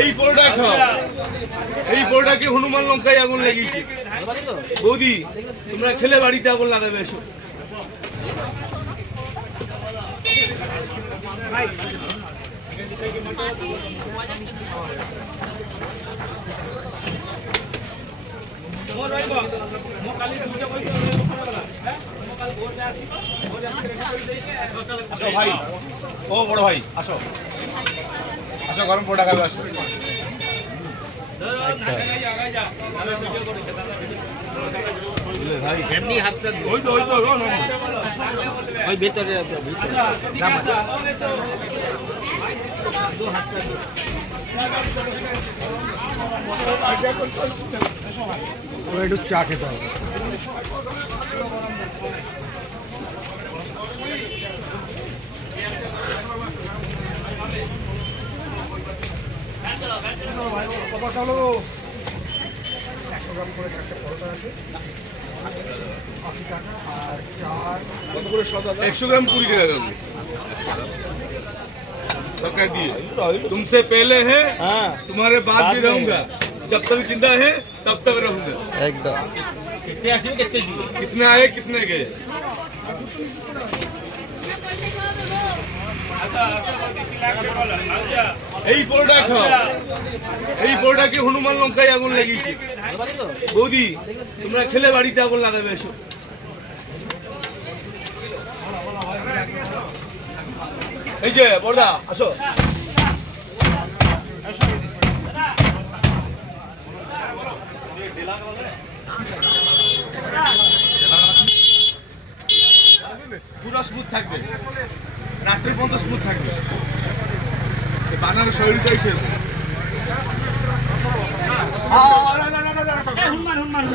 এই পোড়াটা খাও, এই পোড়াটা কি হনুমান লঙ্কায় আগুন লেগেছে। বৌদি তোমরা খেলে বাড়িতে আগুন লাগাবে এসো। আসো ভাই, ও বড় ভাই আসো, আসো গরম পোড়া খাবে আসো। ভাই এমনি হাতটা ওই তো ওই ভেতরে একটু চা খেতে হবে। কত হলো? 100 গ্রাম করে 4টা পরোটা আছে, 80 টাকা। আর চার কত করে 100 গ্রাম 20 টাকা দেবো सरकार दिए। तुमसे पहले है, तुम्हारे बाद भी रहूंगा, जब तक जिंदा है तब तक रहूंगा। একদম कितने आए कितने गए। এই পোড়াটা খাও, এই পোড়াটা কি হনুমান লঙ্কায় আগুন লেগেছে। বৌদি তোমরা খেলে বাড়িতে আগুন লাগাবে এসো। এই যে বড়দা আসো। পুরো স্মুথ থাকবে, রাত্রি পর্যন্ত স্মুথ থাকবে, বানার শরীরটাই সেরকম। হনুমান